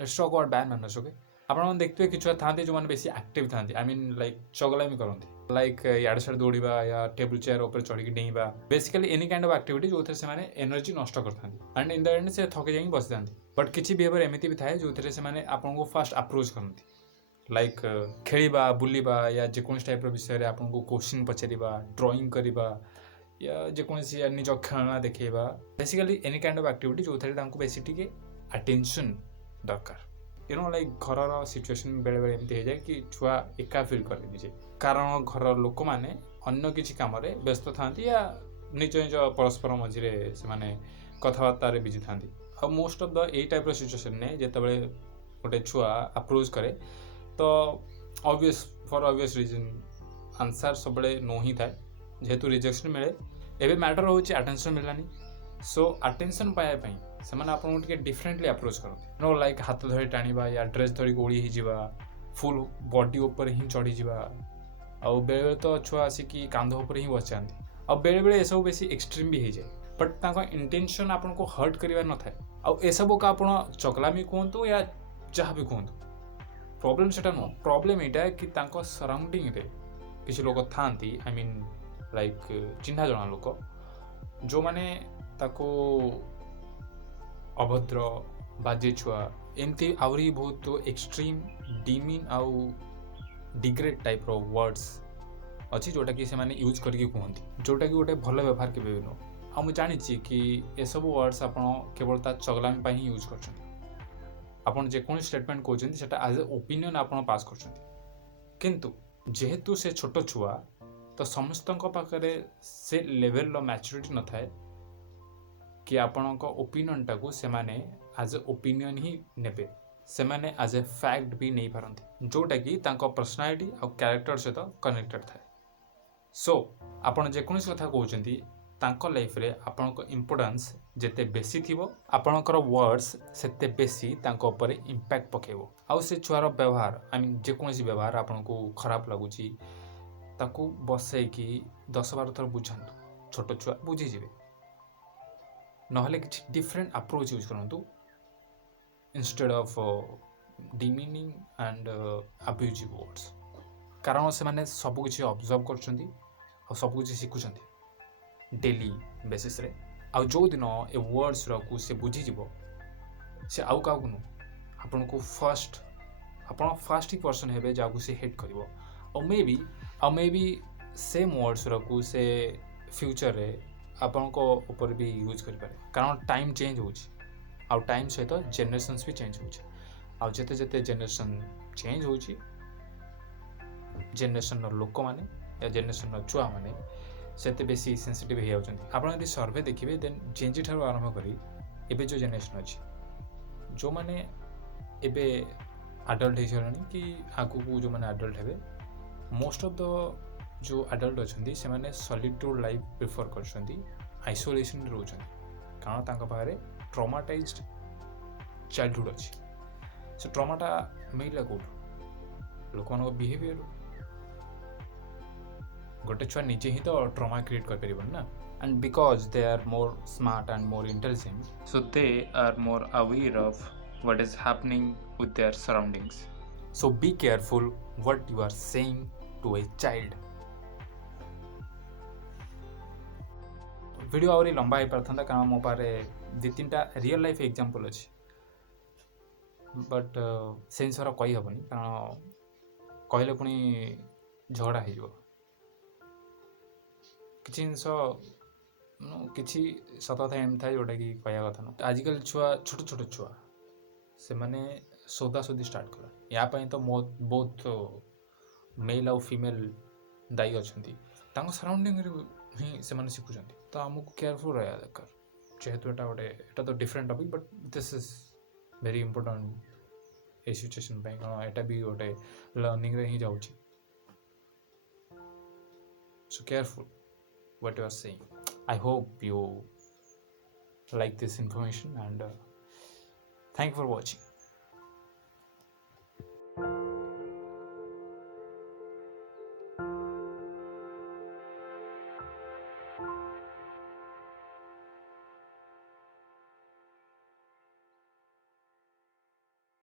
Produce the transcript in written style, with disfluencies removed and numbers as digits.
Let's talk about bad manners okay आपन देखते कि छुआ थांती जो माने बेसी एक्टिव थांती आई मीन लाइक चगलामी करंती लाइक याडे साडे दौड़िबा या टेबल चेयर ऊपर चढ़ी डेइबा basically any kind of activity जो थे से माने एनर्जी नष्ट करथांती एंड इन द एंड से थके जाई बस जांती बट किछि बिहेवियर एमिति भी थाए जो थे से माने आपन को फर्स्ट अप्रोच करंती लाइक खेलिबा बुलिबा या जे कोन टाइप रो विषय रे आपन को क्वेश्चन पचरिबा ड्राइंग करिबा या जे कोन सी निज खेलना देखेबा basically any kind of activity जो थे तांको बेसी टिके अटेंशन दरकार यू नो लाइक घर सिचुएशन बेले बेले एमती हो जाए कि छुआ एका फिल कर दीजिए कारण घर लोक मैंने अन्य किसी काम व्यस्त था या निज निज परस्पर मझे से कथबार्तार बिजी था most of the a type situation ने जिते गोटे छुआ अप्रोच करे तो obvious for obvious reason answer सब नो ही थाए जेहेतु रिजेक्शन मिले एबे मैटर होची अटेंशन मिलानी सो अटेंशन पाइबापी से आपको डिफरेंटली अप्रोच करते नो लाइक हाथ धरी टाणा या ड्रेस धरी ओढ़ी जा फुल बॉडी उपर ही चढ़ी जा आउ बेले बेले तो छुआ आसिकी कांध उपर ही बस जाती आ बेले बेले सब बेसी एक्सट्रीम भी हो जाए बट इंटेंशन आपन को हर्ट करिवार न थाए आउ एसबू का आप चगलामी कहतु या जहाँ भी कहतु प्रॉब्लम सेटा नुह प्रॉब्लम यहाँ कि सराउंडिंग रे किसी लोग था आई मीन लाइक चिन्हा जना लोक जो मैंने ताको अभद्र बाजे छुआ एमती आहरी बहुत एक्सट्रीम डिमीन आउ डिग्रेड टाइप रो वर्ड्स अच्छी जोटा कि से यूज करके कहते जोटा कि गोटे भल व्यवहार के भी नुह आ मुझे जानी कि ये सब वर्ड्स आप केवल ता चगलामी ही यूज कर जेको स्टेटमेंट कहते हैं एज ए ओपिनियन आप पास कर जेहेतु से छोट छुआ तो समस्त पाखे से लेवल मैच्योरिटी न थाए कि आपण ओपिनियन टाकू से माने एज ए ओपिनियन ही नेबे से माने एज ए फैक्ट भी नहीं पारंती जोटा कि तांको पर्सनालिटी और कैरेक्टर सहित कनेक्टेड थाए सो आपण जेकोसी कथा कहते तांको लाइफ रे आपणको इम्पोर्टेंस जेते बेसी थिबो आपणकर वर्ड्स सेते बेसी तांको ऊपर इंपैक्ट पकेबो आउ से छुआर व्यवहार आई मीन जेकोसी व्यवहार आपणको खराब लागुची ताकू बसई कि 10-12 थर बुझातु छोट छुआ बुझीजे नहले किसी डिफरेंट अप्रोच यूज करूँ instead of demeaning and abusive words कारण से माने सब किसी ऑब्जर्व कर सब किसी शिखुं डेली बेसिस रे आउ जो दिन ए वर्ड्स रु से बुझीज से आउ क्या आपन को फर्स्ट ही पर्सन है जहाँ से हेट कर मे बी सेम वर्ड्स रु से फ्यूचर रे आपण को ऊपर भी यूज करें कारण टाइम चेंज हो टाइम सहित जेनरेशन्स भी चेंज हो जिते जिते जेनरेशन चेंज हो जेनरेशन लोक मैंने या जेनरेशन छुआ मैंने से बेसी सेंसिटिव हो जाती आप सर्वे देखिए देन जेनजी ठार आरंभ करी जो जेनरेशन अच्छी जो मैंने एबे अडल्ट हो सारे कि आगू जो मैंने अडल्ट हे मोस्ट ऑफ द जो अडल्ट अच्छा से मैंने सॉलिट्यूड लाइफ प्रिफर कर आइसोलेशन रोच कारण पाखे ट्रॉमाटाइज्ड चाइल्डहुड अच्छी से ट्रॉमाटा मिलला कौट लोक मान बिहेवियर गोटे छुआ निजे ही तो ट्रॉमा क्रिएट कर पारिबन ना and because they are more smart and more intelligent so they are more aware of what is happening with their surroundings so be careful what you are saying to a child video आहरी लंबा हो पारता कारण मो पारे 2-3टा real life example अच्छी but से जिनसर कही हेनी कारण कहले पुणी झगड़ा हो किसी जिनस किसी सत कथा एम था जोटा कि कहया कथा न आजिकल छुआ छोट छोट छुआ से माने सौदा सौदी स्टार्ट कला यापाई तो बहुत मेल आउ फीमेल दायी अच्छा सराउंडिंग ही से शिखुं तो आमको केयरफुल रहा दरकार जेहेतु एटा तो different topic but this is very important ए सिचुएशन कारण एटा भी गोटे लर्निंग रे ही जाउची so careful what you are saying. I hope you like this information and thank you for watching.